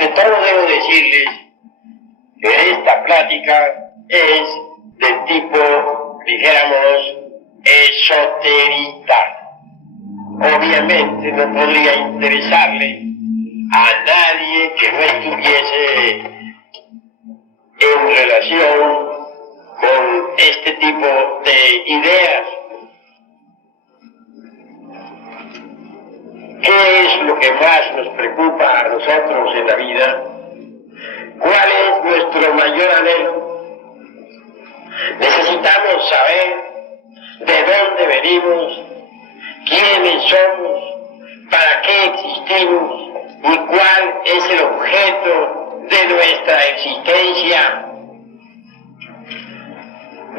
Ante todo debo decirles que esta plática es del tipo, dijéramos, esoterita. Obviamente no podría interesarle a nadie que no estuviese en relación con este tipo de ideas. ¿Qué es lo que más nos preocupa a nosotros en la vida? ¿Cuál es nuestro mayor anhelo? Necesitamos saber de dónde venimos, quiénes somos, para qué existimos y cuál es el objeto de nuestra existencia.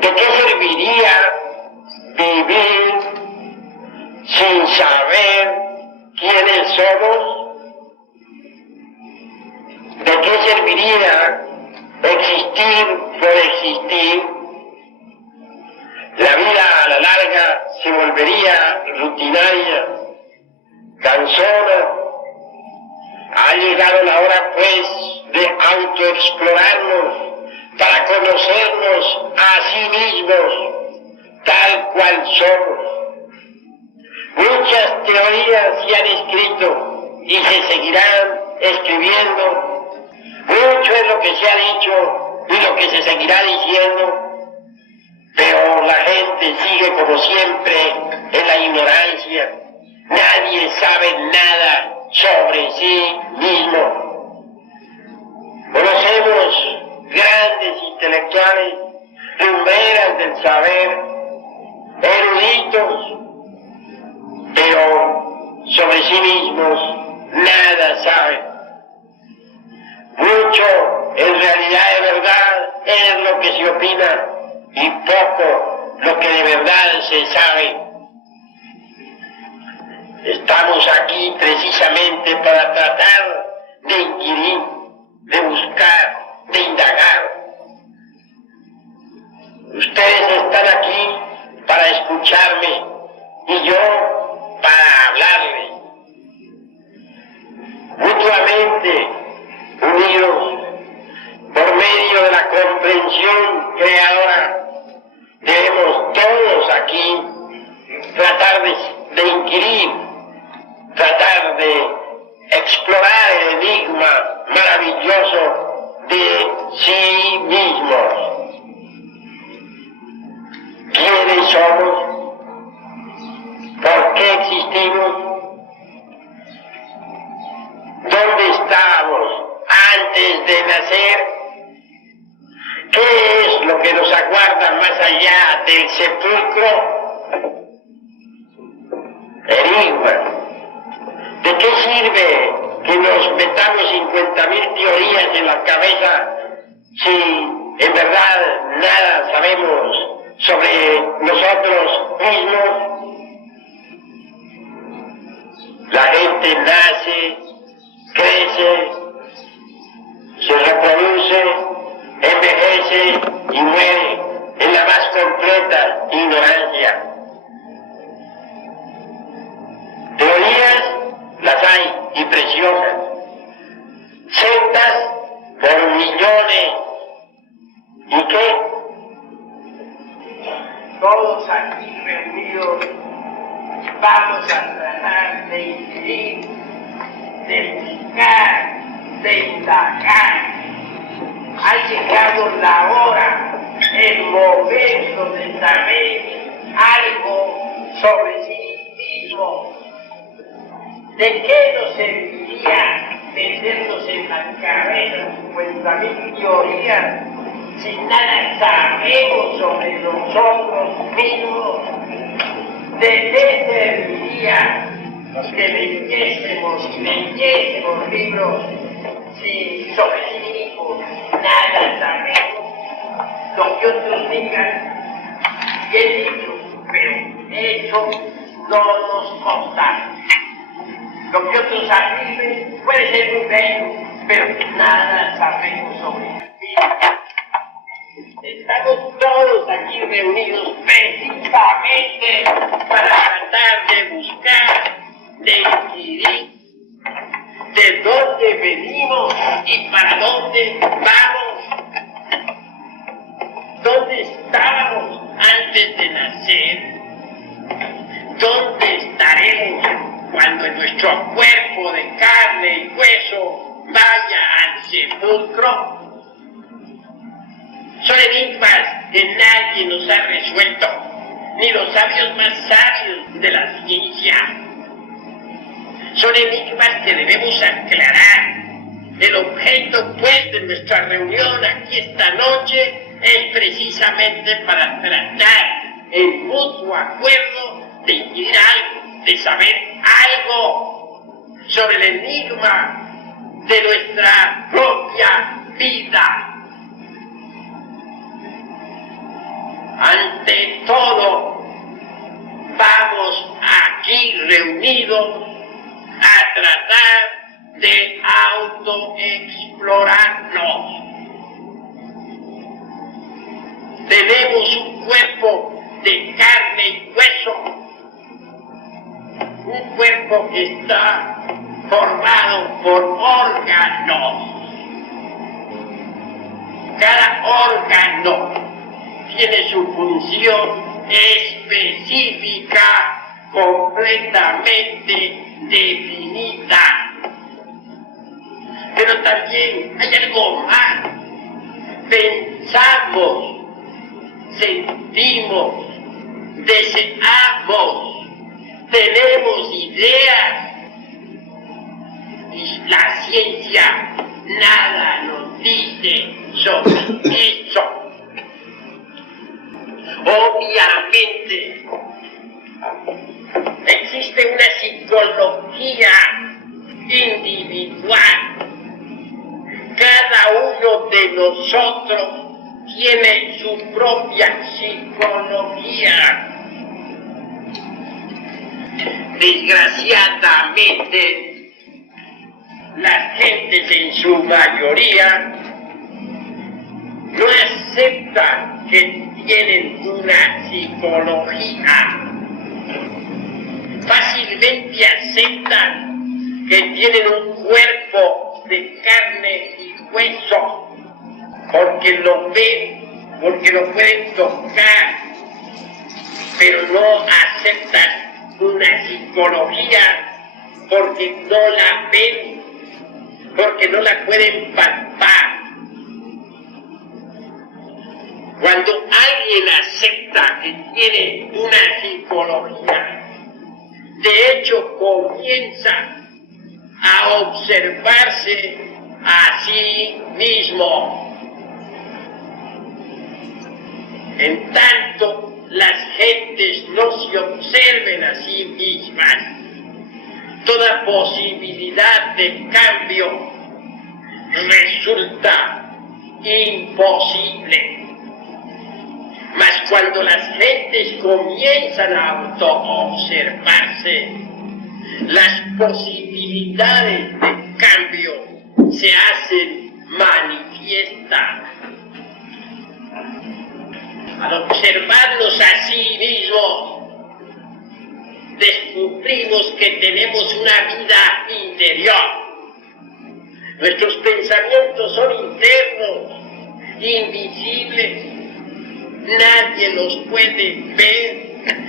¿De qué serviría vivir sin saber quiénes somos? ¿De qué serviría existir por existir? La vida a la larga se volvería rutinaria, cansona. Ha llegado la hora, pues, de autoexplorarnos para conocernos a sí mismos, tal cual somos. Muchas teorías se han escrito y se seguirán escribiendo. Mucho es lo que se ha dicho y lo que se seguirá diciendo. Pero la gente sigue como siempre en la ignorancia. Nadie sabe nada sobre sí mismo. Conocemos grandes intelectuales, lumbreras del saber, eruditos, pero sobre sí mismos nada saben. Mucho, en realidad de verdad, es lo que se opina y poco lo que de verdad se sabe. Estamos aquí precisamente para tratar de inquirir, de buscar, de indagar. Ustedes están aquí para escucharme y yo para hablarles. Mutuamente unidos por medio de la comprensión creadora, debemos todos aquí tratar de inquirir, tratar de explorar el enigma maravilloso de sí mismos. ¿Quiénes somos? ¿Por qué existimos? ¿Dónde estábamos antes de nacer? ¿Qué es lo que nos aguarda más allá del sepulcro? Enigma. ¿De qué sirve que nos metamos 50.000 teorías en la cabeza si en verdad nada sabemos sobre nosotros mismos? La gente nace, crece, se reproduce, envejece y muere en la más completa ignorancia. Teorías las hay y preciosas, sectas por millones. ¿Y qué? Todos aquí reunidos vamos a tratar de inquirir, de buscar, de indagar. Ha llegado la hora, el momento de saber algo sobre sí mismo. ¿De qué nos serviría meternos en la cabeza 50.000 teorías si nada sabemos sobre nosotros mismos? ¿De qué serviría que leyésemos libros si sobre sí mismos nada sabemos? Lo que otros digan, bien dicho, pero eso no nos consta. Lo que otros afirmen puede ser muy bello, pero nada sabemos sobre él. Estamos todos aquí reunidos precisamente para tratar de buscar, de inquirir de dónde venimos ¿Y para dónde vamos? ¿Dónde estábamos antes de nacer? ¿Dónde estaremos cuando nuestro cuerpo de carne y hueso vaya al sepulcro? Son enigmas que nadie nos ha resuelto, ni los sabios más sabios de la ciencia. Son enigmas que debemos aclarar. El objeto, pues, de nuestra reunión aquí esta noche es precisamente para tratar en mutuo acuerdo de inquirir algo, de saber algo sobre el enigma de nuestra propia vida. Ante todo, vamos aquí reunidos a tratar de autoexplorarnos. Tenemos un cuerpo de carne y hueso, un cuerpo que está formado por órganos. Cada órgano tiene su función específica, completamente definida. Pero también hay algo más. Pensamos, sentimos, deseamos, tenemos ideas. Y la ciencia nada nos dice sobre eso. Obviamente, existe una psicología individual. Cada uno de nosotros tiene su propia psicología. Desgraciadamente, las gentes en su mayoría no aceptan que tienen una psicología. Fácilmente aceptan que tienen un cuerpo de carne y hueso, porque lo ven, porque lo pueden tocar, pero no aceptan una psicología porque no la ven, porque no la pueden palpar. Cuando alguien acepta que tiene una psicología, de hecho comienza a observarse a sí mismo. En tanto las gentes no se observen a sí mismas, toda posibilidad de cambio resulta imposible. Mas cuando las gentes comienzan a autoobservarse, las posibilidades de cambio se hacen manifiestas. Al observarnos a sí mismos, descubrimos que tenemos una vida interior. Nuestros pensamientos son internos, invisibles. Nadie los puede ver,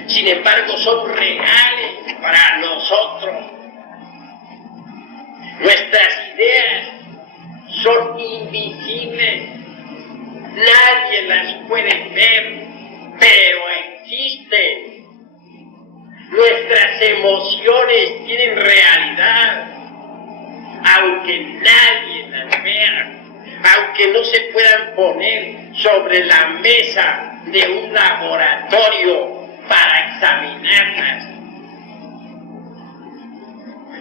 sin embargo son reales para nosotros. Nuestras ideas son invisibles, nadie las puede ver, pero existen. Nuestras emociones tienen realidad, aunque nadie las vea, aunque no se puedan poner sobre la mesa de un laboratorio para examinarlas.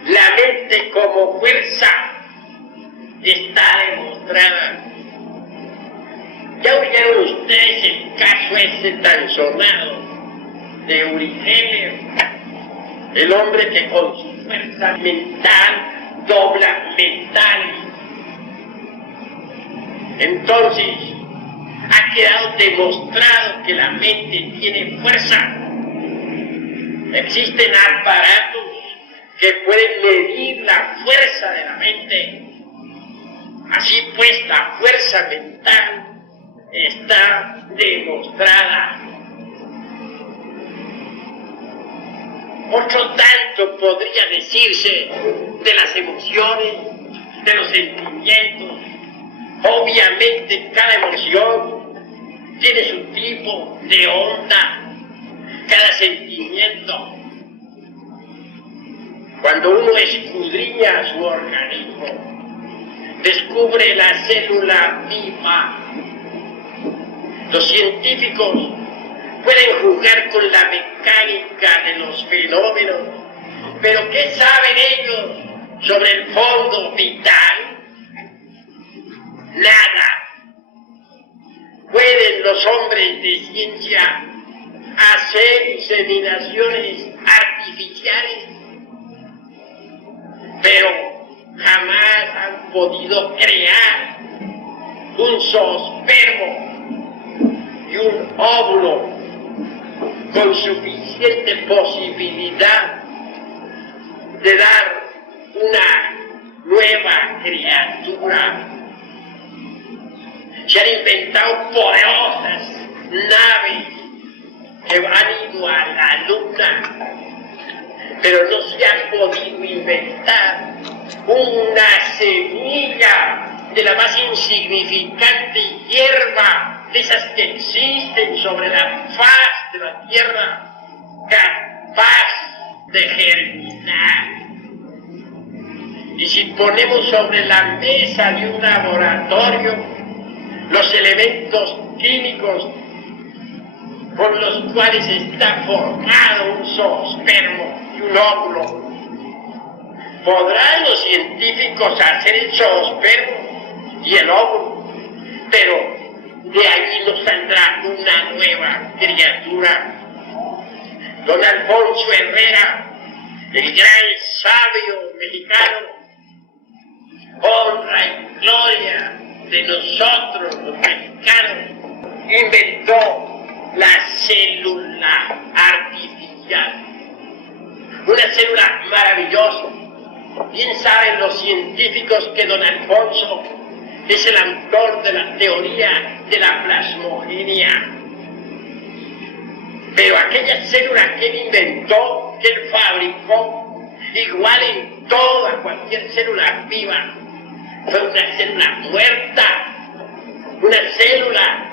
La mente como fuerza está demostrada. ¿Ya oyeron ustedes el caso ese tan sonado de Uri Geller? El hombre que con su fuerza mental dobla metales. Entonces, ha quedado demostrado que la mente tiene fuerza. Existen aparatos que pueden medir la fuerza de la mente. Así pues, la fuerza mental está demostrada. Otro tanto podría decirse de las emociones, de los sentimientos. Obviamente cada emoción tiene su tipo de onda, cada sentimiento. Cuando uno escudriña su organismo, descubre la célula viva. Los científicos pueden jugar con la mecánica de los fenómenos, pero ¿qué saben ellos sobre el fondo vital? Nada. ¿Pueden los hombres de ciencia hacer inseminaciones artificiales? Pero jamás han podido crear un zoospermo y un óvulo con suficiente posibilidad de dar una nueva criatura. Se han inventado poderosas naves que han ido a la luna, pero no se ha podido inventar una semilla de la más insignificante hierba de esas que existen sobre la faz de la tierra, capaz de germinar. Y si ponemos sobre la mesa de un laboratorio los elementos químicos con los cuales está formado un zoospermo y un óvulo, ¿podrán los científicos hacer el zoospermo y el óvulo? Pero de allí nos saldrá una nueva criatura. Don Alfonso Herrera, el gran sabio mexicano, honra y gloria de nosotros los mexicanos, inventó la célula artificial. Una célula maravillosa. Bien saben los científicos que don Alfonso es el autor de la teoría de la plasmogenia. Pero aquella célula que él inventó, que él fabricó, igual en toda cualquier célula viva, fue una célula muerta, una célula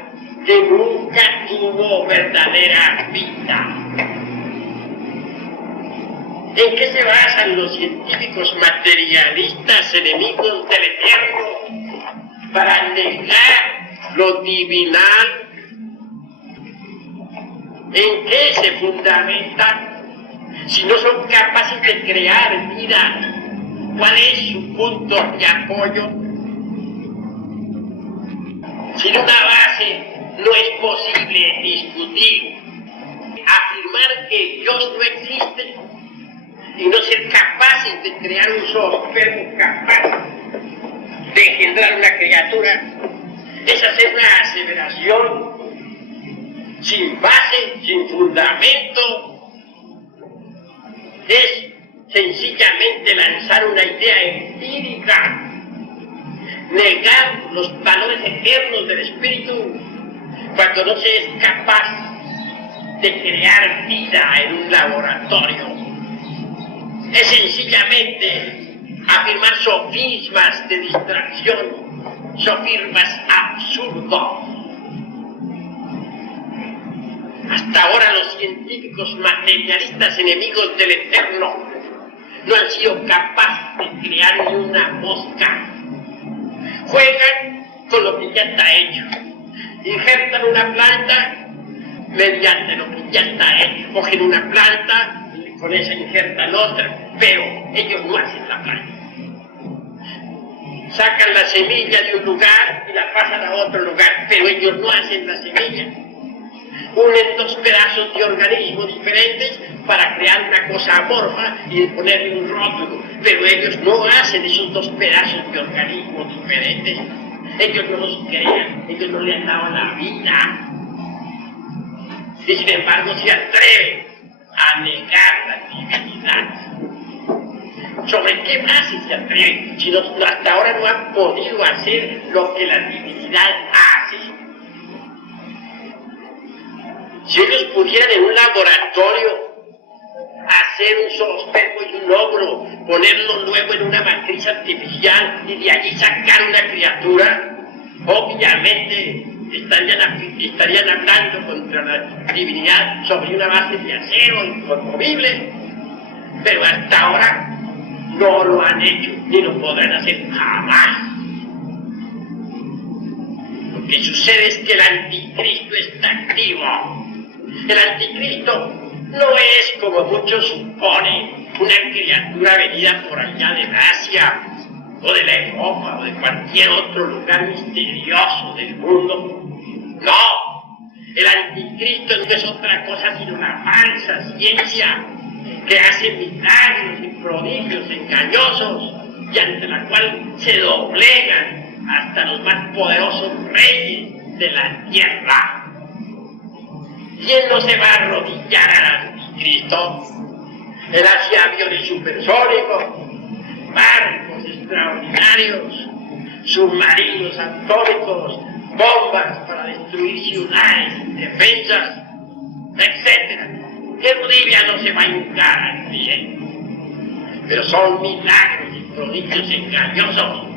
que nunca tuvo verdadera vida. ¿En qué se basan los científicos materialistas enemigos del Eterno para negar lo divinal? ¿En qué se fundamentan? Si no son capaces de crear vida, ¿cuál es su punto de apoyo? Sin una base no es posible discutir, afirmar que Dios no existe y no ser capaces de crear un zoospermo capaz de engendrar una criatura. Esa es una aseveración sin base, sin fundamento. Es sencillamente lanzar una idea empírica, negar los valores eternos del espíritu cuando no se es capaz de crear vida en un laboratorio. Es sencillamente afirmar sofismas de distracción, sofismas absurdos. Hasta ahora los científicos materialistas enemigos del Eterno no han sido capaces de crear ni una mosca. Juegan con lo que ya está hecho. Injertan una planta mediante lo que ya está hecho. Cogen una planta y con esa injertan otra, pero ellos no hacen la planta. Sacan la semilla de un lugar y la pasan a otro lugar, pero ellos no hacen la semilla. Unen dos pedazos de organismo diferentes para crear una cosa amorfa y ponerle un rótulo, pero ellos no hacen esos dos pedazos de organismo diferentes. Ellos no los crean, ellos no le han dado la vida. Y sin embargo se atreven a negar la divinidad. ¿Sobre qué base se atreven? Si hasta ahora no han podido hacer lo que la divinidad hace. Si ellos pudieran en un laboratorio hacer un solo espejo y un óvulo, ponerlo luego en una matriz artificial y de allí sacar una criatura, obviamente estarían hablando contra la divinidad sobre una base de acero inconmovible, pero hasta ahora no lo han hecho ni lo podrán hacer jamás. Lo que sucede es que el anticristo está activo. El anticristo no es, como muchos suponen, una criatura venida por allá de Asia, o de la Europa, o de cualquier otro lugar misterioso del mundo. No, el anticristo no es otra cosa sino una falsa ciencia que hace milagros y prodigios engañosos y ante la cual se doblegan hasta los más poderosos reyes de la tierra. ¿Quién no se va a arrodillar al anticristo? Él hace aviones supersónicos, barcos extraordinarios, submarinos atómicos, bombas para destruir ciudades indefensas, etc. El Bolivia no se va a hincar al cliente, pero son milagros y prodigios engañosos,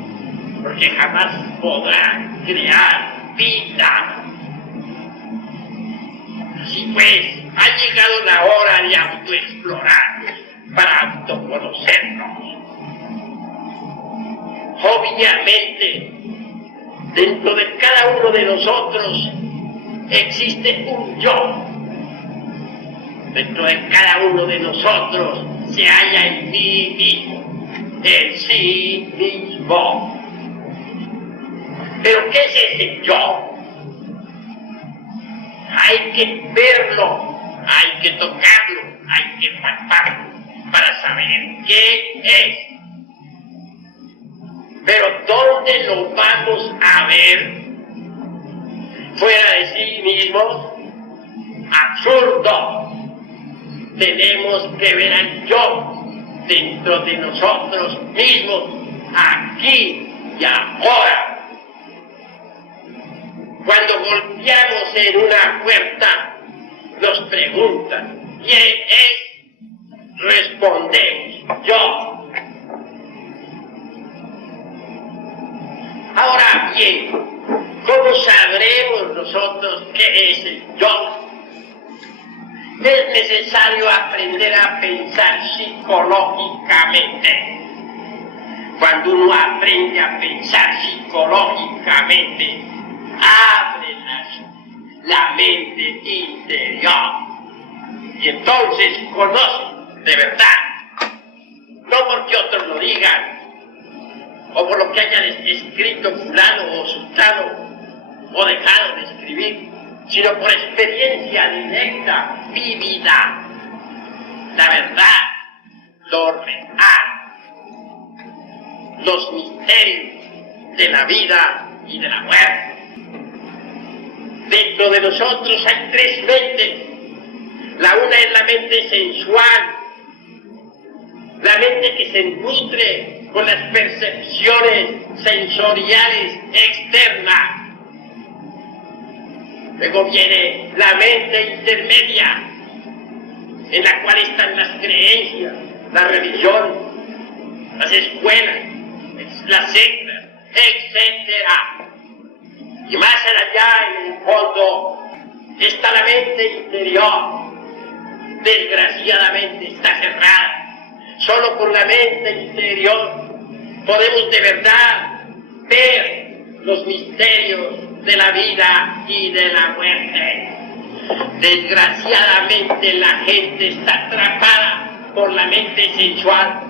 porque jamás podrán crear vida. Así pues, ha llegado la hora de autoexplorarnos para autoconocernos. Obviamente, dentro de cada uno de nosotros existe un yo. Dentro de cada uno de nosotros se halla el mí mismo, el sí mismo. ¿Pero qué es ese yo? Hay que verlo, hay que tocarlo, hay que palparlo para saber qué es. Pero ¿dónde lo vamos a ver? Fuera de sí mismos, absurdo. Tenemos que ver al yo dentro de nosotros mismos, aquí y ahora. Cuando golpeamos en una puerta, nos preguntan, ¿quién es? Respondemos, yo. Ahora bien, ¿cómo sabremos nosotros qué es el yo? Es necesario aprender a pensar psicológicamente. Cuando uno aprende a pensar psicológicamente, abre la mente interior y entonces conoce de verdad, no porque otros lo digan o por lo que haya escrito fulano o sultano o dejado de escribir, sino por experiencia directa, vivida, la verdad, lo real, los misterios de la vida y de la muerte. Dentro de nosotros hay tres mentes. La una es la mente sensual, la mente que se nutre con las percepciones sensoriales externas. Luego viene la mente intermedia, en la cual están las creencias, la religión, las escuelas, las sectas, etc. Y más allá, en el fondo, está la mente interior. Desgraciadamente está cerrada. Solo con la mente interior podemos de verdad ver los misterios de la vida y de la muerte. Desgraciadamente la gente está atrapada por la mente sensual,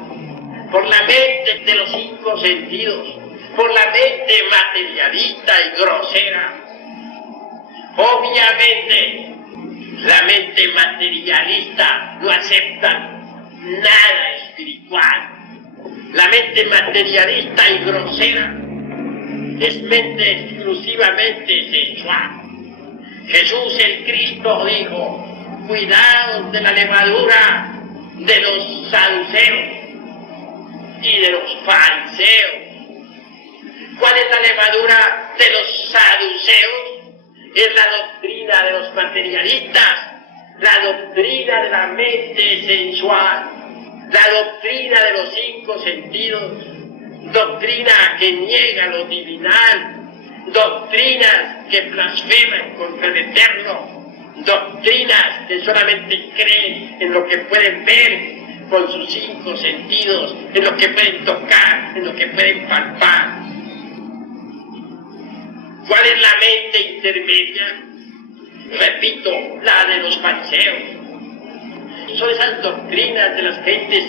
por la mente de los cinco sentidos, por la mente materialista y grosera. Obviamente, la mente materialista no acepta nada espiritual. La mente materialista y grosera es mente exclusivamente sensual. Jesús el Cristo dijo, cuidaos de la levadura de los saduceos. y de los fariseos. ¿Cuál es la levadura de los saduceos? Es la doctrina de los materialistas, la doctrina de la mente sensual, la doctrina de los 5 sentidos, doctrina que niega lo divinal, doctrinas que blasfeman contra el Eterno, doctrinas que solamente creen en lo que pueden ver con sus 5 sentidos, en lo que pueden tocar, en lo que pueden palpar. ¿Cuál es la mente intermedia? Repito, la de los fariseos. Son esas doctrinas de las gentes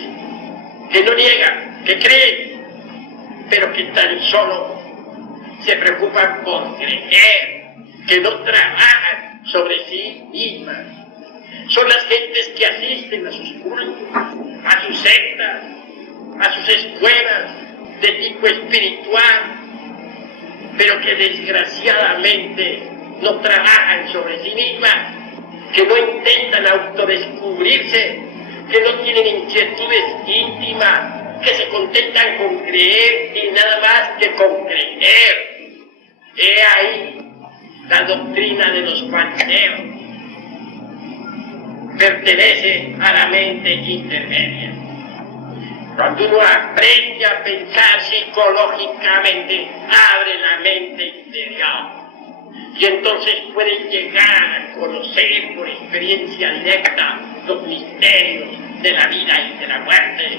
que no niegan, que creen, pero que tan solo se preocupan por creer, que no trabajan sobre sí mismas. Son las gentes que asisten a sus cultos, a sus sectas, a sus escuelas de tipo espiritual, pero que desgraciadamente no trabajan sobre sí mismas, que no intentan autodescubrirse, que no tienen inquietudes íntimas, que se contentan con creer y nada más que con creer. He ahí la doctrina de los fariseos. Pertenece a la mente intermedia. Cuando uno aprende a pensar psicológicamente, abre la mente interior. Y entonces puede llegar a conocer por experiencia directa los misterios de la vida y de la muerte.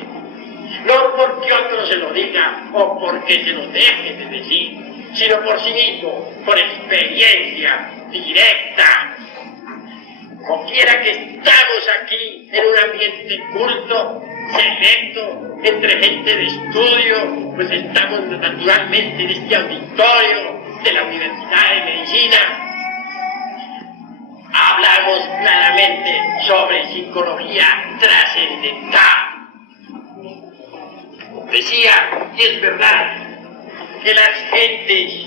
No porque otro se lo diga o porque se lo deje de decir, sino por sí mismo, por experiencia directa. Como quiera que estamos aquí en un ambiente culto, selecto, entre gente de estudio, pues estamos naturalmente en este auditorio de la Universidad de Medicina. Hablamos claramente sobre psicología trascendental. Decía, y es verdad, que las gentes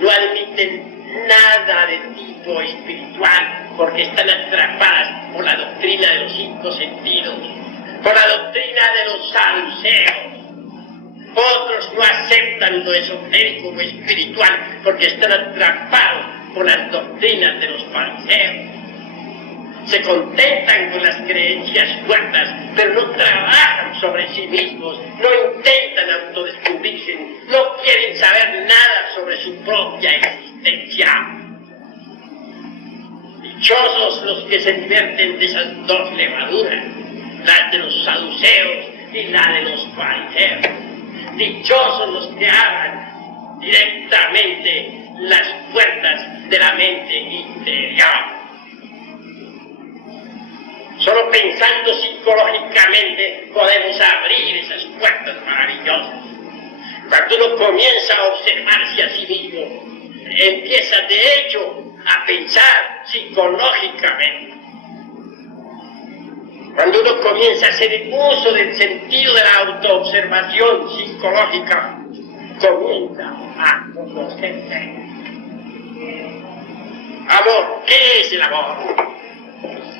no admiten nada de tipo espiritual porque están atrapadas por la doctrina de los 5 sentidos, por la doctrina de los saduceos. Otros no aceptan lo esotérico o espiritual porque están atrapados por las doctrinas de los fariseos. Se contentan con las creencias fuertes, pero no trabajan sobre sí mismos, no intentan autodescubrirse, no quieren saber nada sobre su propia existencia. Dichosos los que se divierten de esas 2 levaduras, la de los saduceos y la de los fariseos. Dichosos los que abran directamente las puertas de la mente interior. Solo pensando psicológicamente podemos abrir esas puertas maravillosas. Cuando uno comienza a observarse a sí mismo, empieza de hecho a pensar psicológicamente. Cuando uno comienza a hacer uso del sentido de la autoobservación psicológica, comienza a conocerse. Amor, ¿qué es el amor?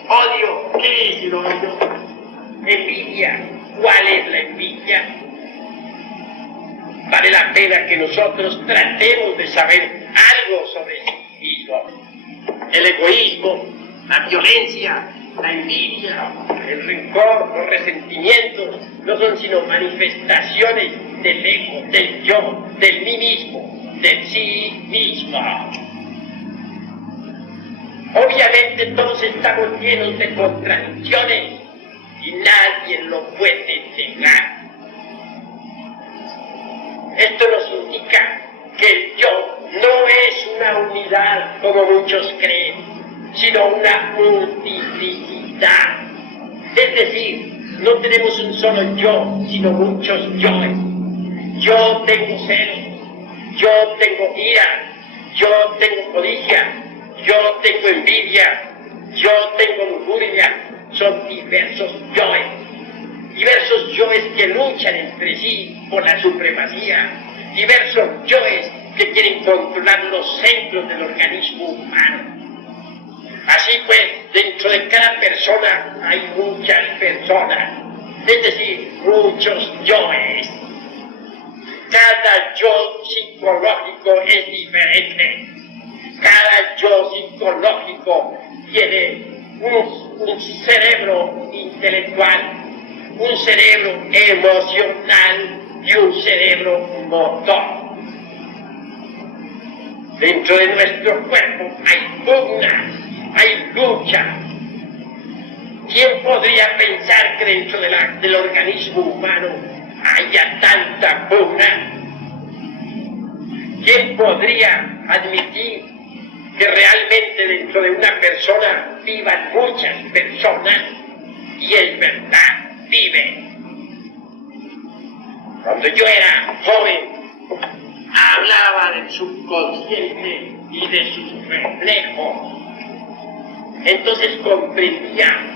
Odio, ¿qué es el odio? Envidia, ¿cuál es la envidia? Vale la pena que nosotros tratemos de saber algo sobre sí mismos. El egoísmo, la violencia, la envidia, el rencor, los resentimientos no son sino manifestaciones del ego, del yo, del mí mismo, del sí mismo. Obviamente todos estamos llenos de contradicciones y nadie lo puede negar. Esto nos indica que el yo no es una unidad como muchos creen, sino una multiplicidad. Es decir, no tenemos un solo yo, sino muchos yoes. Yo tengo celos, yo tengo ira, yo tengo codicia, yo tengo envidia, yo tengo lujuria. Son diversos yoes. Diversos yoes que luchan entre sí por la supremacía. Diversos yoes que quieren controlar los centros del organismo humano. Así pues, dentro de cada persona hay muchas personas. es decir, muchos yoes. Cada yo psicológico es diferente. Cada yo psicológico tiene un cerebro intelectual, un cerebro emocional y un cerebro motor. Dentro de nuestro cuerpo hay pugnas, hay lucha. ¿Quién podría pensar que dentro del organismo humano haya tanta pugna? ¿Quién podría admitir que realmente dentro de una persona vivan muchas personas? Y es verdad, viven. Cuando yo era joven, hablaba del subconsciente y de sus reflejos. Entonces comprendía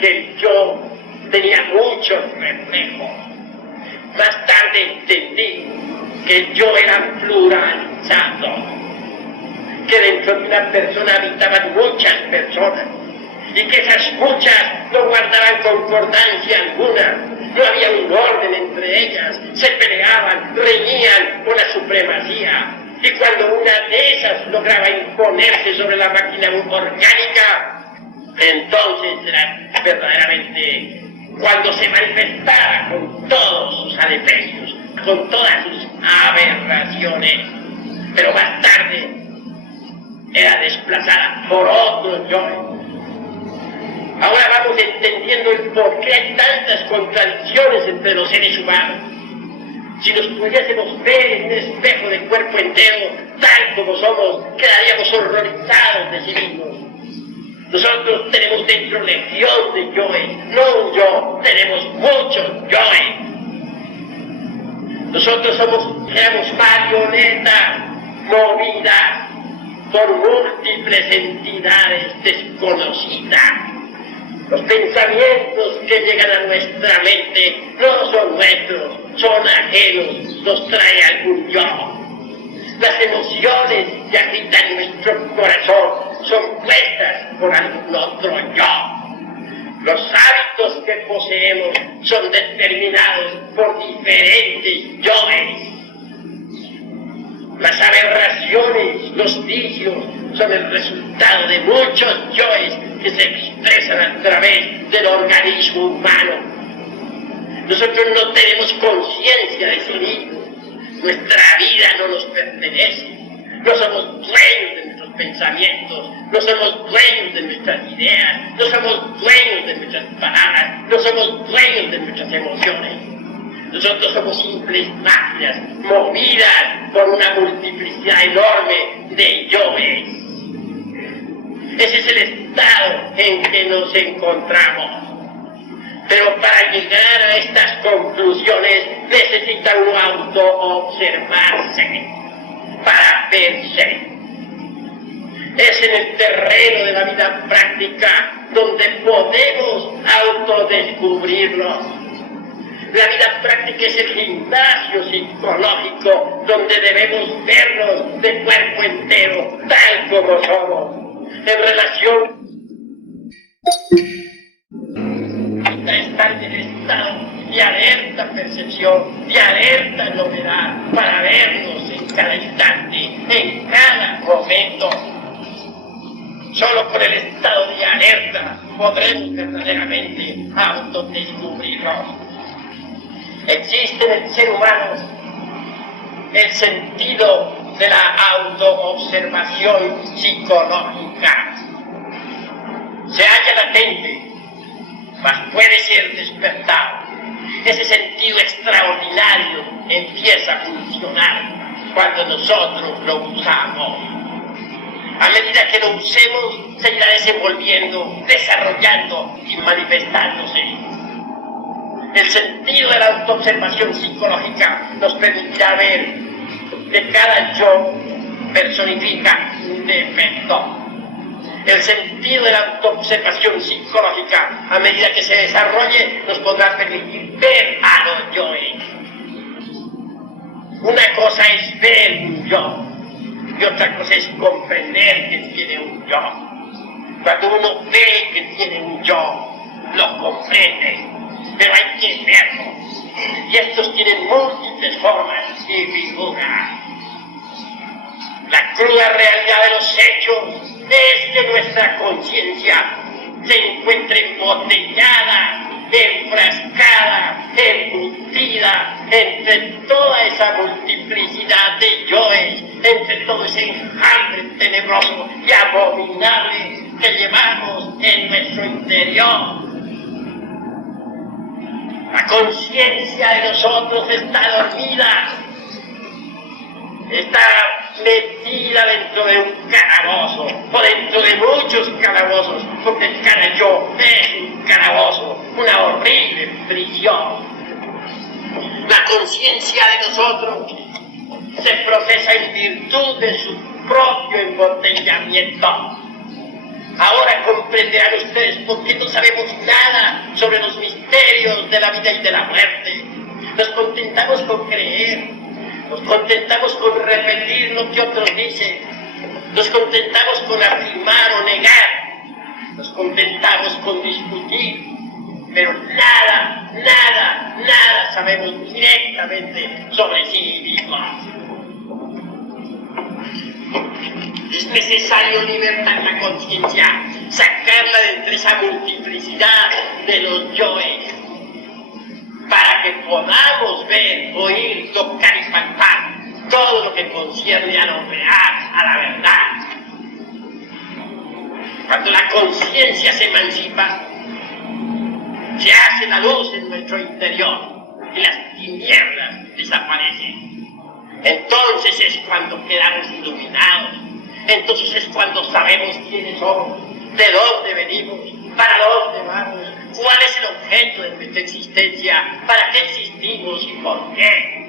que el yo tenía muchos reflejos. Más tarde entendí que el yo era pluralizado, que dentro de una persona habitaban muchas personas y que esas muchas no guardaban concordancia alguna. No había un orden entre ellas, se peleaban, reñían por la supremacía. Y cuando una de esas lograba imponerse sobre la máquina orgánica, entonces era verdaderamente cuando se manifestaba con todos sus adefesios, con todas sus aberraciones. Pero más tarde era desplazada por otro yo. Ahora vamos entendiendo el por qué hay tantas contradicciones entre los seres humanos. Si nos pudiésemos ver en un espejo de cuerpo entero, tal como somos, quedaríamos horrorizados de sí mismos. Nosotros tenemos dentro legión de yoes, no un yo, tenemos muchos yoes. Nosotros éramos marionetas movidas por múltiples entidades desconocidas. Los pensamientos que llegan a nuestra mente no son nuestros, son ajenos, los trae algún yo. Las emociones que agitan nuestro corazón son puestas por algún otro yo. Los hábitos que poseemos son determinados por diferentes yoes. Las aberraciones, los vicios, son el resultado de muchos yoes que se expresan a través del organismo humano. Nosotros no tenemos conciencia de sí mismos. Nuestra vida no nos pertenece. No somos dueños de nuestros pensamientos, no somos dueños de nuestras ideas, no somos dueños de nuestras palabras, no somos dueños de nuestras emociones. Nosotros somos simples máquinas movidas por una multiplicidad enorme de yoes. Ese es el estado en que nos encontramos. Pero para llegar a estas conclusiones necesita uno autoobservarse para verse. Es en el terreno de la vida práctica donde podemos autodescubrirnos. La vida práctica es el gimnasio psicológico donde debemos vernos de cuerpo entero, tal como somos, en relación a estar en el estado de alerta percepción, de alerta novedad, para vernos en cada instante, en cada momento. Solo con el estado de alerta podremos verdaderamente autodescubrirnos. Existe en el ser humano el sentido de la autoobservación psicológica. Se halla latente, mas puede ser despertado. Ese sentido extraordinario empieza a funcionar cuando nosotros lo usamos. A medida que lo usemos, se irá desenvolviendo, desarrollando y manifestándose. El sentido de la autoobservación psicológica nos permitirá ver que cada yo personifica un defecto. El sentido de la autoobservación psicológica, a medida que se desarrolle, nos podrá permitir ver a los yoes. Una cosa es ver un yo, y otra cosa es comprender que tiene un yo. Cuando uno ve que tiene un yo, lo comprende. pero hay que verlos. Y estos tienen múltiples formas y figuras. La cruda realidad de los hechos es que nuestra conciencia se encuentra embotellada, enfrascada, embutida entre toda esa multiplicidad de yoes, entre todo ese enjambre tenebroso y abominable que llevamos en nuestro interior. La conciencia de nosotros está dormida, está metida dentro de un calabozo, o dentro de muchos calabozos, porque cada yo es un calabozo, una horrible prisión. La conciencia de nosotros se procesa en virtud de su propio embotellamiento. Ahora comprenderán ustedes por qué no sabemos nada sobre los misterios de la vida y de la muerte. Nos contentamos con creer, nos contentamos con repetir lo que otros dicen, nos contentamos con afirmar o negar, nos contentamos con discutir, pero nada sabemos directamente sobre sí mismos. Es necesario libertar la conciencia, sacarla de entre esa multiplicidad de los yoes, para que podamos ver, oír, tocar y palpar todo lo que concierne a lo real, a la verdad. Cuando la conciencia se emancipa, se hace la luz en nuestro interior y las tinieblas desaparecen. Entonces es cuando quedamos iluminados. Entonces es cuando sabemos quiénes somos, de dónde venimos, para dónde vamos, cuál es el objeto de nuestra existencia, para qué existimos y por qué.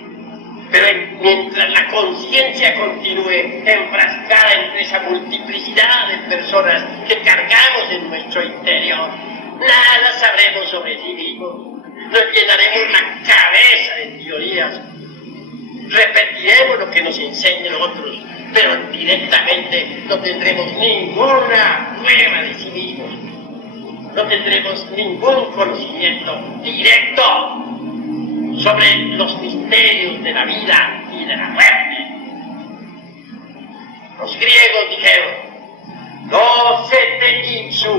Pero mientras la conciencia continúe enfrascada entre esa multiplicidad de personas que cargamos en nuestro interior, nada sabremos sobre sí mismos. Nos llenaremos la cabeza de teorías, repetiremos lo que nos enseñan otros, pero directamente no tendremos ninguna prueba de sí mismos, no tendremos ningún conocimiento directo sobre los misterios de la vida y de la muerte. Los griegos dijeron: no se te ipsu,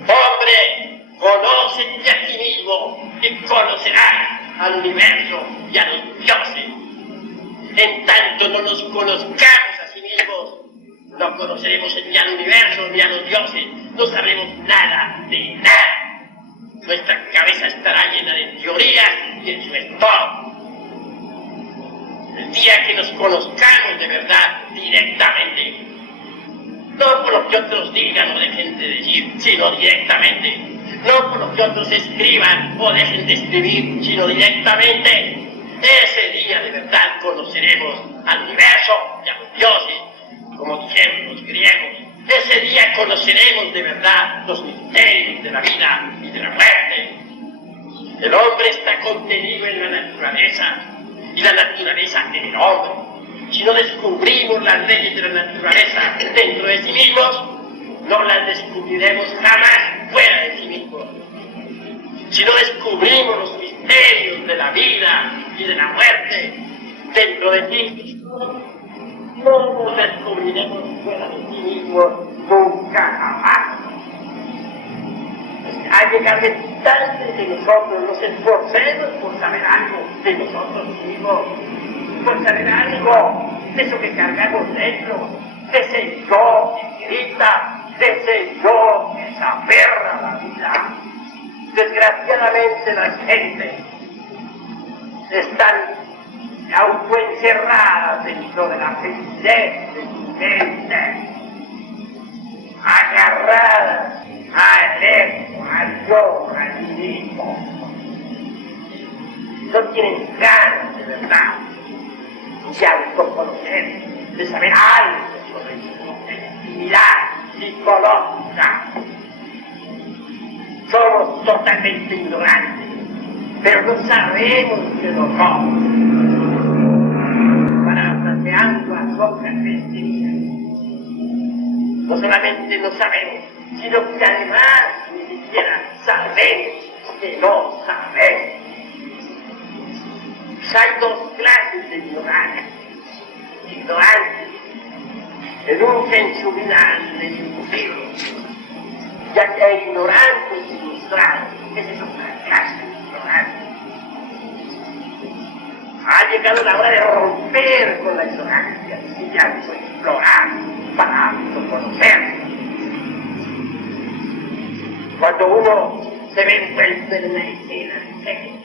hombre, conócete a ti mismo y conocerás al universo y a los dioses. En tanto no nos conozcamos a sí mismos, no conoceremos ni al universo ni a los dioses, no sabremos nada de nada. Nuestra cabeza estará llena de teorías y eso es todo. El día que nos conozcamos de verdad directamente, no por lo que otros digan o dejen de decir, sino directamente, no por lo que otros escriban o dejen de escribir, sino directamente, ese día de verdad conoceremos al universo y a los dioses, como dijeron los griegos. Ese día conoceremos de verdad los misterios de la vida y de la muerte. El hombre está contenido en la naturaleza y la naturaleza en el hombre. Si no descubrimos las leyes de la naturaleza dentro de sí mismos, no las descubriremos jamás fuera de sí mismos. Si no descubrimos los misterios de la vida y de la muerte dentro de ti, no nos descubriremos fuera de sí mismos nunca jamás. Ha llegado el instante de que nosotros nos esforcemos por saber algo de nosotros mismos, por saber algo de eso que cargamos dentro, de ese yo que grita, de ese yo que se aferra a la vida. Desgraciadamente las gentes están autoencerradas dentro de la rigidez de su mente, agarradas al ego, al yo, al mí mismo. No tienen ganas de verdad de autoconocer, de saber algo sobre su intimidad psicológica. Somos totalmente ignorantes, pero no sabemos que no somos. Parafraseando a Sócrates diría: no solamente no sabemos, sino que además ni siquiera sabemos que no saber. Hay dos clases de ignorancia. Ignorantes, que nunca en su vida han discutido, ya que hay ignorantes ilustrados. Esa es otra clase de ignorancia. Ha llegado la hora de romper con la ignorancia y ya no explorar para autoconocer. Cuando uno se ve envuelto en una escena de sexo,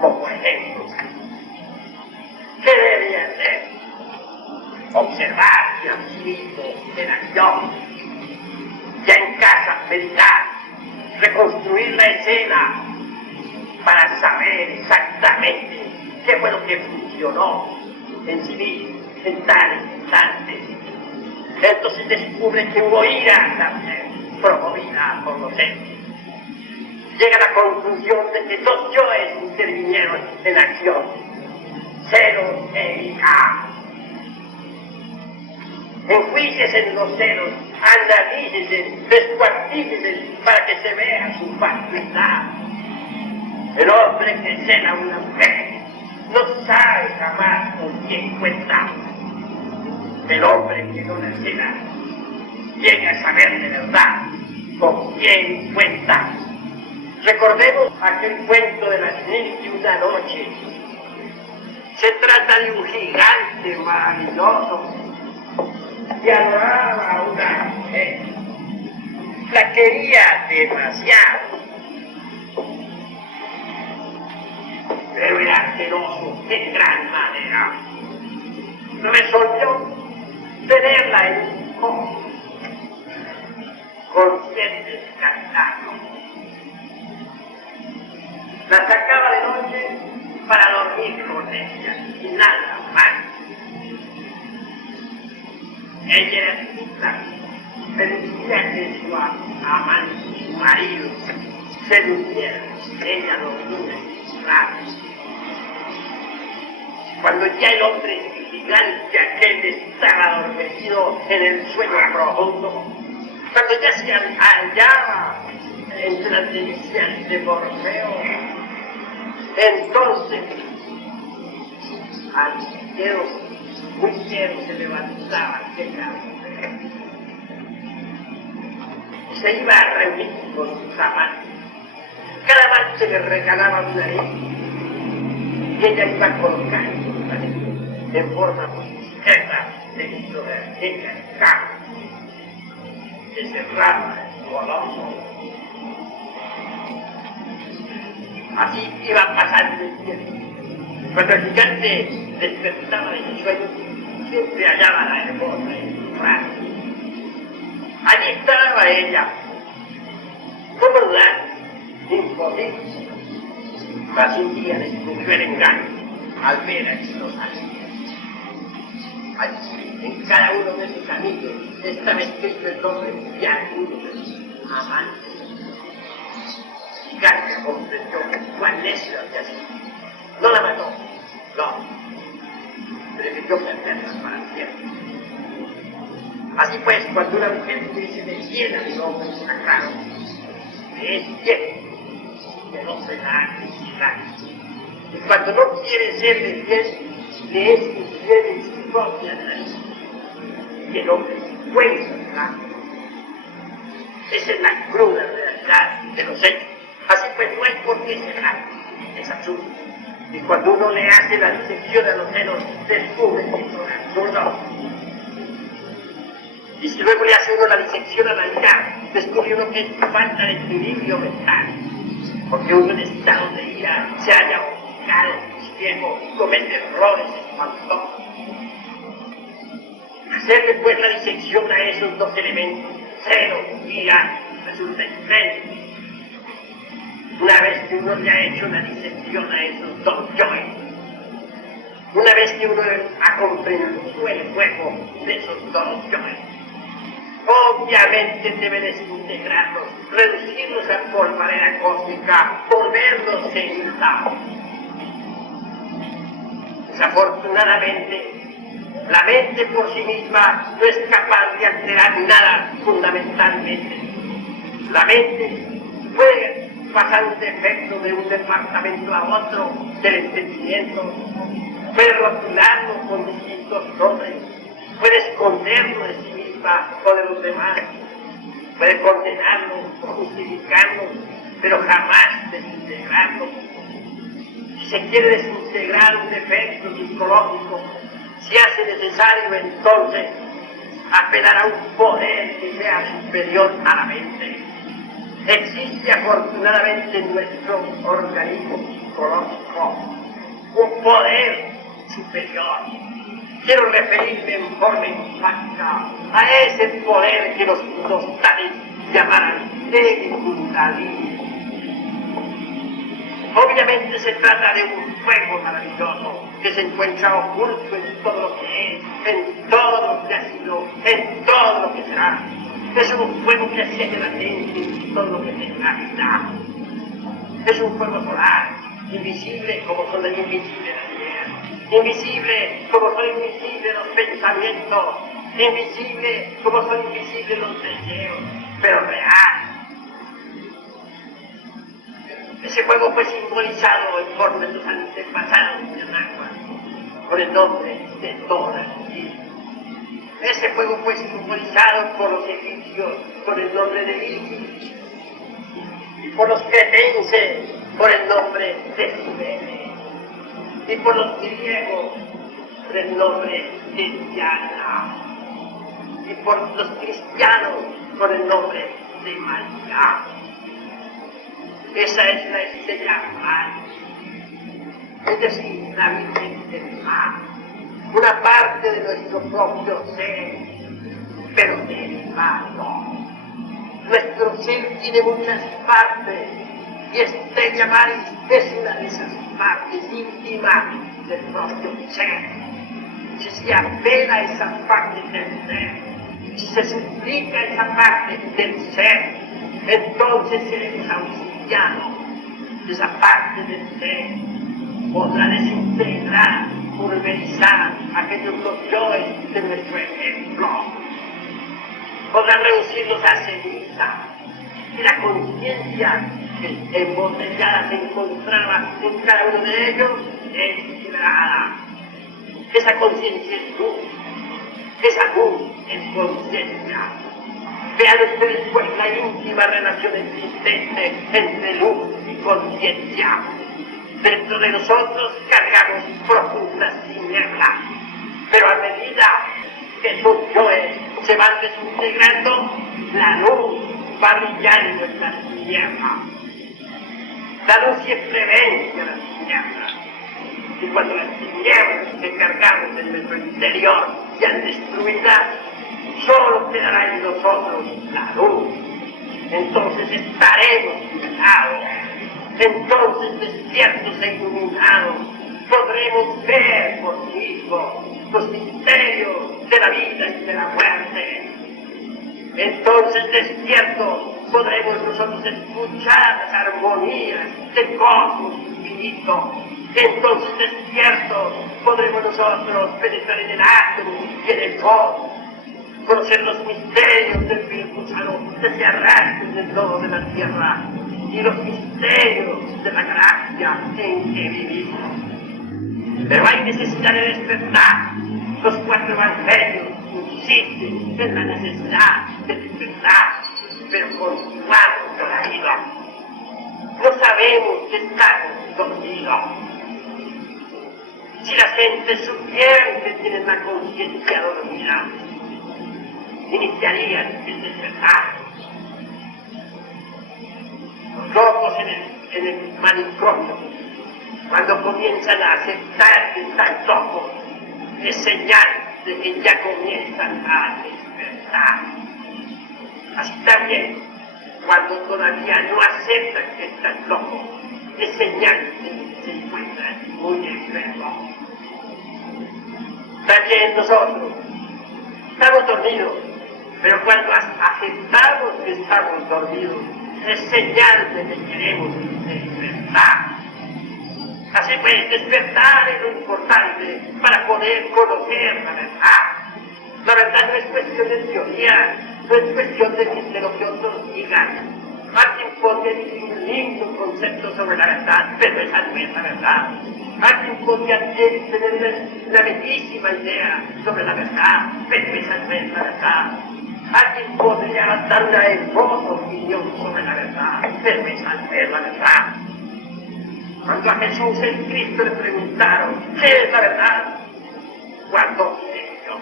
como por ejemplo, ¿qué debe hacer? Observarse a sí mismo en acción, ya en casa meditar, reconstruir la escena para saber exactamente qué fue lo que funcionó en sí mismo en tal instante. Entonces descubre que hubo ira también promovida por los hechos. Llega a la conclusión de que dos yoes intervinieron en acción, celos e ira. Enjuíciese en los celos, analícese, descuartícese para que se vea su facultad. El hombre que cela a una mujer no sabe jamás con quién cuenta. El hombre que no la cela llega a saber de verdad con quién cuenta. Recordemos aquel cuento de las 1001 noches. Se trata de un gigante maravilloso que adoraba a una mujer. La quería demasiado. Pero era celoso de gran manera. Resolvió tenerla en un coche con 7 cantados. La sacaba de noche para dormir con ella y nada más. Ella era rica, permitía que su amante, su marido, se durmiera. Ella dormía en sus brazos. Cuando ya el hombre gigante aquel estaba adormecido en el sueño profundo, cuando ya se hallaba entre las delicias de Morfeo, entonces al cielo, muy cielo se levantaba aquella mujer. Se iba a reunir con sus amantes. Cada amante le regalaba una hija y ella iba a colocar en forma discreta dentro de aquella cama que cerraba el coloso. Así iba pasando el tiempo. Cuando el gigante despertaba de su sueño, siempre hallaba a la hermosa en su brazo. Allí estaba ella. ¿Cómo dudar? Imposible. Mas un día descubrió el engaño al ver a estos anillos. Allí, en cada uno de sus anillos, estaba escrito el nombre de alguno de sus amantes. Gigante comprendió cuán necio había sido. No la mató, no. Prefirió perderla para siempre. Así pues, cuando una mujer tuviese de llena de nombre sagrado, le es fiel, que no se la haga infiel. Y cuando no quiere serle fiel, le es infiel en su propia nariz. Y el hombre se cuenta. Esa es la cruda realidad de los hechos. Así pues, no hay por qué celar, es absurdo. Y cuando uno le hace la disección a los senos, descubre que son absurdos. Y si luego le hace uno la disección a la ira, descubre uno que es falta de equilibrio mental. Porque uno en estado de ira se halla ofuscado, ciego, comete errores espantosos. Hacerle pues la disección a esos dos elementos, celo y ira, resulta excelente. Una vez que uno le ha hecho la disección a esos dos yoes, una vez que uno ha comprendido el juego de esos dos yoes, obviamente debe desintegrarlos, reducirlos a polvareda cósmica, volverlos en nada. Desafortunadamente, la mente por sí misma no es capaz de alterar nada fundamentalmente. La mente puede pasar un defecto de un departamento a otro del entendimiento, puede rotularlo con distintos nombres, puede esconderlo de sí misma o de los demás, puede condenarlo o justificarlo, pero jamás desintegrarlo. Si se quiere desintegrar un defecto psicológico, si hace necesario entonces apelar a un poder que sea superior a la mente. Existe afortunadamente en nuestro organismo psicológico un poder superior. Quiero referirme en forma enfática a ese poder que los tales llamarán el Kundalini. Obviamente se trata de un fuego maravilloso que se encuentra oculto en todo lo que es, en todo lo que ha sido, en todo lo que será. Es un fuego que asciende latente en todo lo que tenga vida. Es un fuego solar, invisible como son las invisibles las ideas, invisible como son invisibles los pensamientos, invisible como son invisibles los deseos, pero real. Ese fuego fue simbolizado en forma de los antepasados de Anagua, por el nombre de Tora. Ese fuego fue simbolizado por los egipcios con el nombre de Isis, y por los cretenses por el nombre de Cibele, y por los griegos por el nombre de Diana, y por los cristianos por el nombre de María. Esa es la estrella mar, es decir, la Virgen del mar, una parte de nuestro propio ser, pero derivado. Nuestro ser tiene muchas partes y Estrella Maris es una de esas partes íntimas del propio ser. Si se apela a esa parte del ser, si se suplica esa parte del ser, entonces seremos auxiliados de esa parte del ser. Podrá desintegrar, pulverizar aquellos dos yoes de nuestro ejemplo. Podrá reducirlos a ceniza. Y la conciencia que embotellada se encontraba en cada uno de ellos es liberada. Esa conciencia es luz. Esa luz es conciencia. Vean ustedes pues la íntima relación existente entre luz y conciencia. Dentro de nosotros cargamos profundas tinieblas, pero a medida que esos yoes se van desintegrando, la luz va a brillar en nuestras tinieblas. La luz siempre vence a las tinieblas, y cuando las tinieblas que cargamos en nuestro interior sean destruidas, solo quedará en nosotros la luz. Entonces estaremos liberados. Entonces, despiertos e iluminados, podremos ver por mismos los misterios de la vida y de la muerte. Entonces, despiertos, podremos nosotros escuchar las armonías del cosmos infinito. Entonces, despiertos, podremos nosotros penetrar en el átomo y en el cosmos, conocer los misterios del virus que se arrastran del lodo de la tierra y los misterios de la gracia en que vivimos. Pero hay necesidad de despertar. Los 4 evangelios insisten en la necesidad de despertar, pero continuamos con la vida. No sabemos que estamos dormidos. Si la gente supiera que tienen la conciencia dormida, iniciarían el despertar. Los locos en el manicomio, cuando comienzan a aceptar que están locos, es señal de que ya comienzan a despertar. Así también, cuando todavía no aceptan que están locos, es señal de que se encuentran muy enfermos. También nosotros estamos dormidos, pero cuando aceptamos que estamos dormidos, es señal de que queremos despertar. Así pues, despertar es lo importante para poder conocer la verdad. La verdad no es cuestión de teoría, no es cuestión de lo que otros digan. Alguien podría decir un lindo concepto sobre la verdad, pero esa no es la verdad. Alguien podría tener una bellísima idea sobre la verdad, pero esa no es la verdad. Alguien podría dar una hermosa opinión sobre la verdad, pero esa no es la verdad. Cuando a Jesús el Cristo le preguntaron, ¿qué es la verdad?, guardó silencio.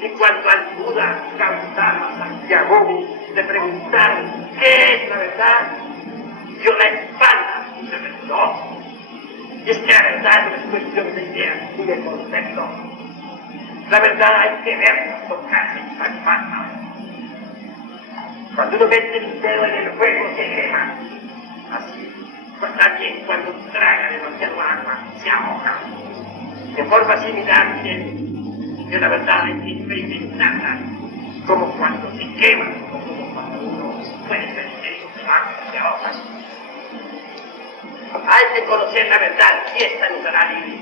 Y cuando al Buda, Gautama, Santiago le preguntaron, ¿qué es la verdad?, dio la espalda y se retiró. Y es que la verdad no es cuestión de ideas ni de conceptos. La verdad hay que verla, tocarla y palparla. Cuando uno mete el dedo en el fuego se quema. Así, pues también cuando traga demasiado agua se ahoga. De forma similar, miren, que la verdad hay que experimentarla, como cuando se quema, o como cuando uno puede ser serio de agua y se ahoga. Hay que conocer la verdad y esta nos hará libres.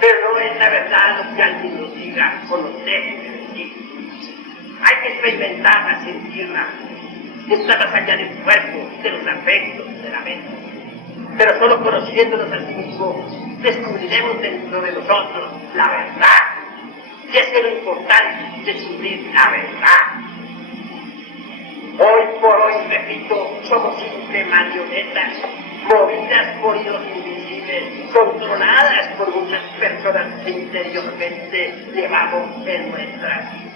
Pero no es la verdad lo que alguien nos diga o nos deje de decir. Hay que experimentarla, sentirla. Está más allá del cuerpo, de los afectos, de la mente. Pero solo conociéndonos a sí mismos, descubriremos dentro de nosotros la verdad. Y es que lo importante es descubrir la verdad. Hoy por hoy, repito, somos simples marionetas, movidas por hilos invisibles, controladas por muchas personas que interiormente llevamos en nuestras vidas.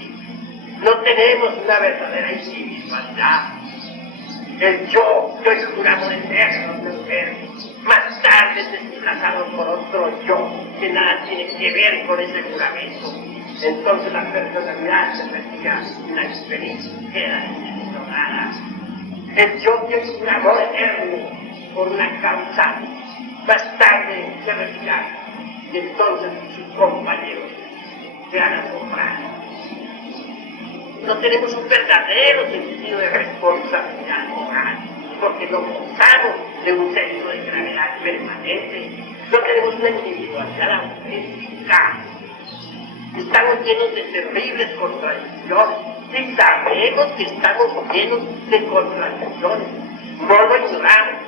No tenemos una verdadera individualidad. El yo es un amor eterno de mujer, más tarde desplazado por otro yo, que nada tiene que ver con ese juramento. Entonces la personalidad se retira y la experiencia queda desentonada. El yo es un amor eterno por una causa, más tarde se retira y entonces sus compañeros se han asombrado. No tenemos un verdadero sentido de responsabilidad moral, porque no gozamos de un centro de gravedad permanente, no tenemos una individualidad auténtica. Estamos llenos de terribles contradicciones y sabemos que estamos llenos de contradicciones. No lo ignoramos,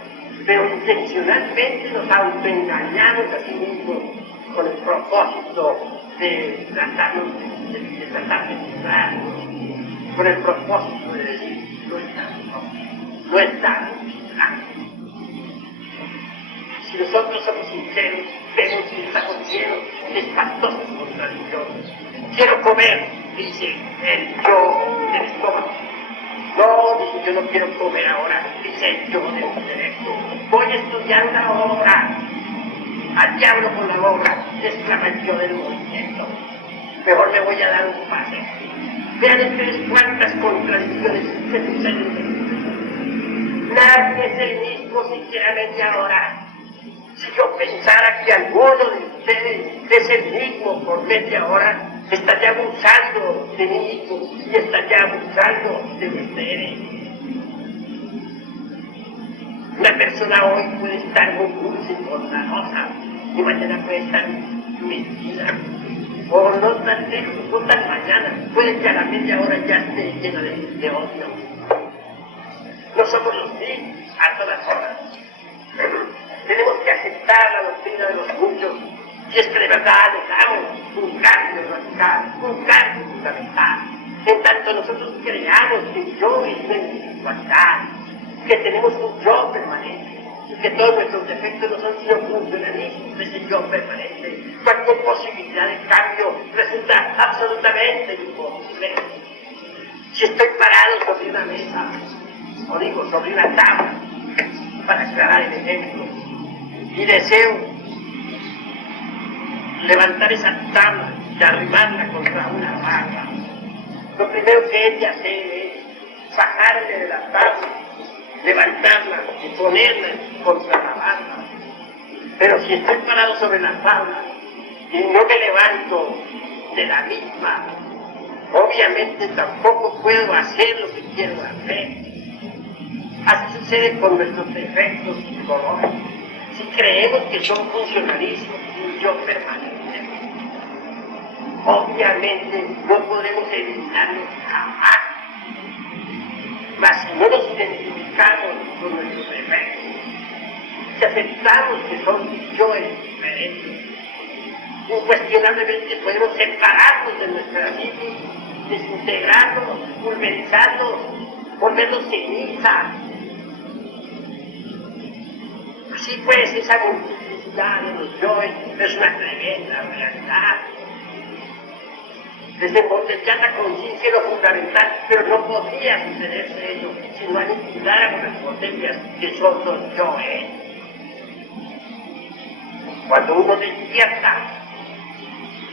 pero intencionalmente nos autoengañamos a sí mismos con el propósito de tratarnos de librarnos, con el propósito de decir, no estamos librando. Si nosotros somos sinceros, vemos que estamos llenos de espantosas contradicciones. Quiero comer, dice el yo del estómago. No, dice, yo no quiero comer ahora, dice el yo del intelecto. Voy a estudiar una obra. Al diablo con la obra, exclama el yo del movimiento. Mejor me voy a dar un paseo. Vean ustedes cuántas contradicciones se suceden. Nadie es el mismo siquiera media hora. Si yo pensara que alguno de ustedes es el mismo por media hora, estaría abusando de mí mismo y estaría abusando de ustedes. Una persona hoy puede estar muy dulce y bondadosa y mañana puede estar mentira. O no tan lejos, no tan mañana, puede que a la media hora ya esté llena de odio. No somos los mismos a todas horas. Tenemos que aceptar la doctrina de los muchos, y es que de verdad necesitamos un cambio radical, un cambio fundamental. En tanto nosotros creamos que yo es una individualidad, que tenemos un yo permanente, y que todos nuestros defectos no son sino funcionalismos de ese yo permanente. Cualquier posibilidad de cambio resulta absolutamente imposible. Si estoy parado sobre una mesa, o digo sobre una tabla, para aclarar el ejemplo, y deseo levantar esa tabla y arrimarla contra una barra, lo primero que he de hacer es bajarle de la tabla, levantarla y ponerla contra la barra. Pero si estoy parado sobre la tabla y no me levanto de la misma, obviamente tampoco puedo hacer lo que quiero hacer. Así sucede con nuestros defectos psicológicos. Si creemos que son funcionalismos y un yo permanente, obviamente no podremos eliminarlos jamás. Mas si no nos identificamos con nuestros defectos, si aceptamos que son yoes diferentes, incuestionablemente podemos separarnos de nuestra psiquis, desintegrarnos, pulverizarnos, volvernos ceniza. Así pues, esa multiplicidad de los yoes es una tremenda realidad. Desembotellar la conciencia es lo fundamental, pero no podría sucederse eso si no aniquiláramos las potencias que son los yoes. Cuando uno despierta,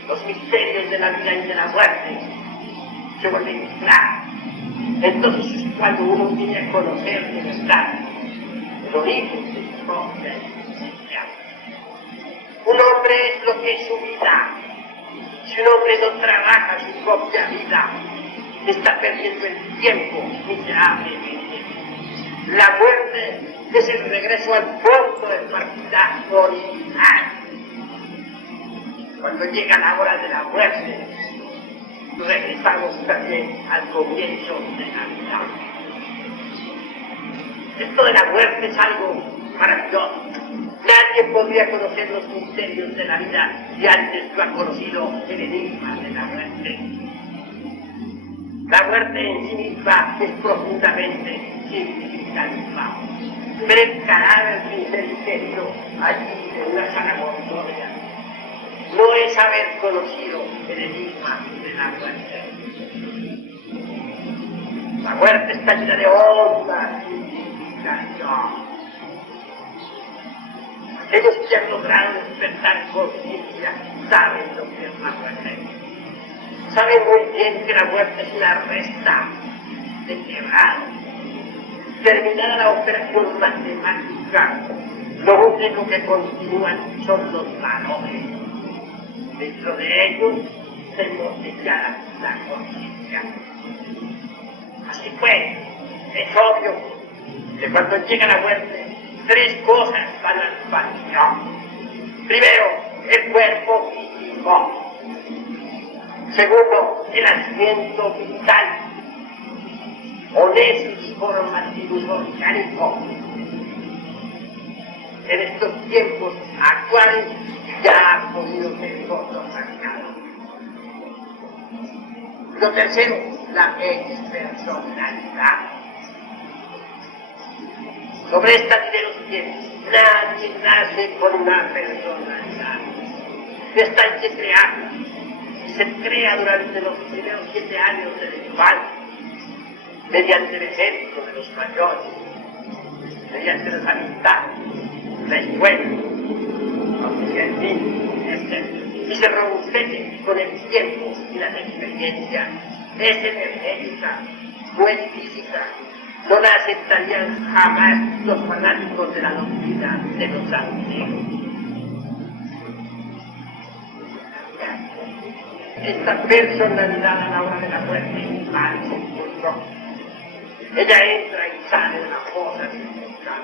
los misterios de la vida y de la muerte se vuelven claros. Entonces es cuando uno viene a conocer de verdad el origen de su propia existencia. Un hombre es lo que es su vida. Si un hombre no trabaja su propia vida, está perdiendo el tiempo miserablemente. La muerte es el regreso al punto de partida original. Cuando llega la hora de la muerte, regresamos también al comienzo de la vida. Esto de la muerte es algo maravilloso. Nadie podría conocer los misterios de la vida si antes no ha conocido el enigma de la muerte. La muerte en sí misma es profundamente significativa. Ver el cadáver sin ser digerido allí en una sala mortuoria no es haber conocido el enigma de la muerte. La muerte está llena de honda significación. Aquellos que han logrado despertar conciencia saben lo que es la muerte. Saben muy bien que la muerte es una resta de quebrado. Terminada la operación matemática, lo único que continúan son los valores. Dentro de ellos se embotella la conciencia. Así pues, es obvio que cuando llega la muerte, tres cosas van al vacío. Primero, el cuerpo físico. Segundo, el asiento vital. Onesis formativus orgánico. En estos tiempos actuales ya ha podido ser otro marcado. Lo tercero, la expersonalidad. Sobre esta diré lo siguiente: nadie nace con una personalidad. Esta hay que crearla. Y se crea durante los primeros 7 años de la infancia, mediante el ejemplo de los mayores, mediante las amistades, la escuela, en fin, etc. Y se robustece con el tiempo y las experiencias. Es energética, no es física. No la aceptarían jamás los fanáticos de la doctrina de los antiguos. Esta personalidad a la hora de la muerte va al sepulcro. Ella entra y sale de la fosa sepulcral.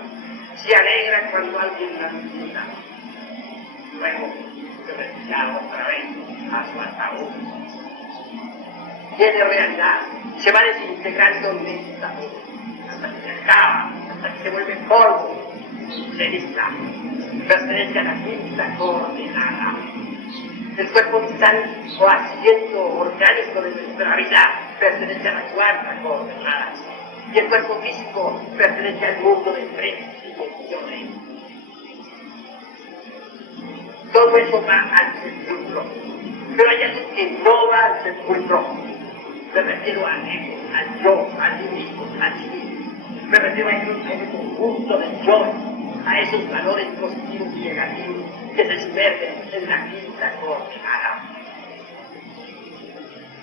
Se alegra cuando alguien la visita. Luego se retira otra vez a su ataúd. Tiene realidad, se va desintegrando lentamente hasta que se acaba, hasta que se vuelve polvo, ceniza. Pertenece a la quinta coordenada. El cuerpo vital o asiento orgánico de nuestra vida pertenece a la cuarta coordenada. Y el cuerpo físico pertenece al mundo de 3 dimensiones. Todo eso va al sepulcro. Pero hay algo que no va al sepulcro. Me refiero al ego, al yo, al mí mismo, al sí. Me refiero a ese conjunto de yo, a esos valores positivos y negativos que se sumergen en la quinta coordenada.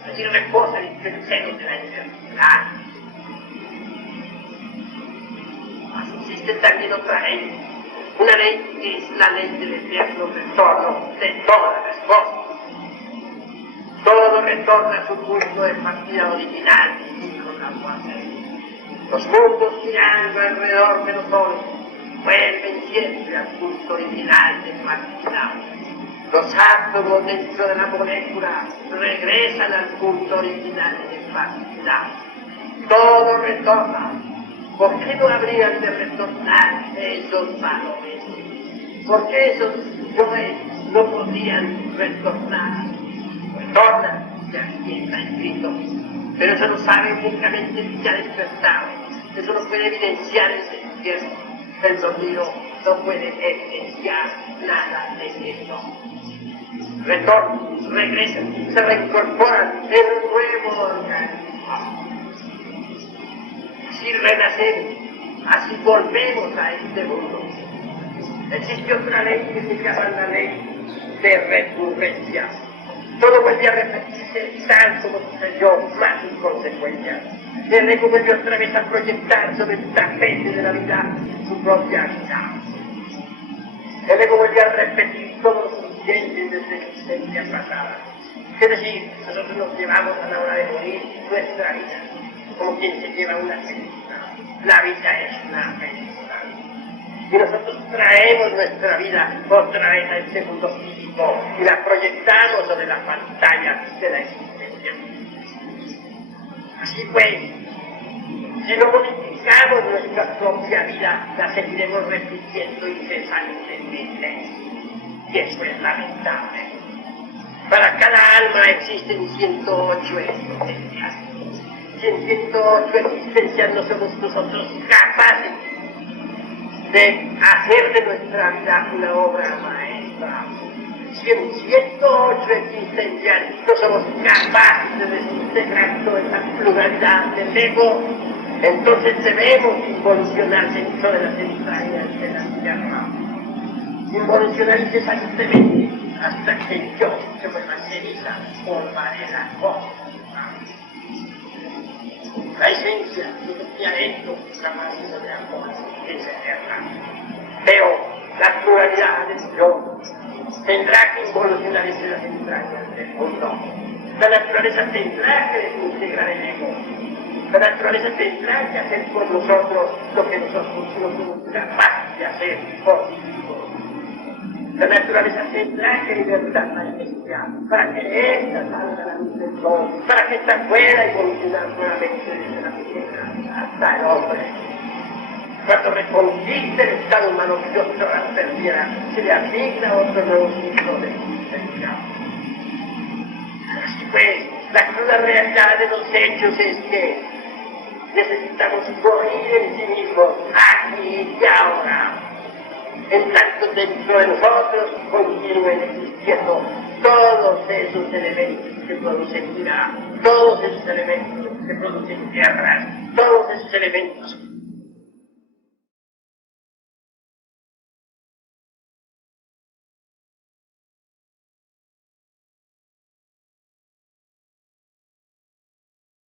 Allí reposa el tercero de la eternidad. Mas existe también otra ley, una ley que es la ley del eterno retorno de todas las cosas. Todo retorna a su punto de partida original, dijo Lavoisier. Los mundos girando alrededor de nosotros vuelven siempre al punto original de partida. Los átomos dentro de la molécula regresan al punto original de partida. todo retorna. ¿Por qué no habrían de retornar esos valores? ¿Por qué esos yoes no podrían retornar? Retornan, ya aquí está escrito. Pero eso no sabe únicamente el ya despertado. Eso no puede evidenciar el despierto. El dormido no puede evidenciar nada de eso. Retornan, regresan, se reincorporan en un nuevo organismo. Así renacemos, así volvemos a este mundo. Existe otra ley que se llama la ley de recurrencia. Todo vuelve a repetirse tal como sucedió, más sin consecuencias. El ego vuelve otra vez a proyectar sobre el tapete de la vida su propia vida. El ego vuelve a repetir todos los incidentes de su existencia pasada. Es decir, nosotros nos llevamos a la hora de morir nuestra vida, como quien se lleva una película. La vida es una película. Y nosotros traemos nuestra vida otra vez a este mundo físico y la proyectamos sobre la pantalla de la existencia. Así pues, si no modificamos nuestra propia vida, la seguiremos repitiendo incesantemente. Y eso es lamentable. Para cada alma existen 108 existencias. Si en 108 existencias no somos nosotros capaces de hacer de nuestra vida una obra maestra, si en 108 existencias no somos capaces de desintegrar toda esa pluralidad del ego, entonces debemos involucionar dentro de las entrañas de la tierra. Involucionar incesantemente hasta que el yo se vuelva ceniza por varela cósmica. La esencia de adentro jamás se de amor es eterna. Pero la pluralidad del yo tendrá que involucionar entre las entrañas del mundo. La naturaleza tendrá que desintegrar el ego. La naturaleza tendrá que hacer por nosotros lo que nosotros no somos capaces de hacer por sí mismos. La naturaleza tendrá que libertar la esencia para que ésta salga a la luz del sol, para que ésta pueda evolucionar nuevamente desde la tierra hasta el hombre. Cuando reconquiste el estado humano que Dios la perdiera, se le asigna otro nuevo ciclo de existencia. Así pues, la cruda realidad de los hechos es que necesitamos morir en sí mismos, aquí y ahora. En tanto dentro de nosotros continúen existiendo todos esos elementos que producen vida, todos esos elementos que producen guerras, todos esos elementos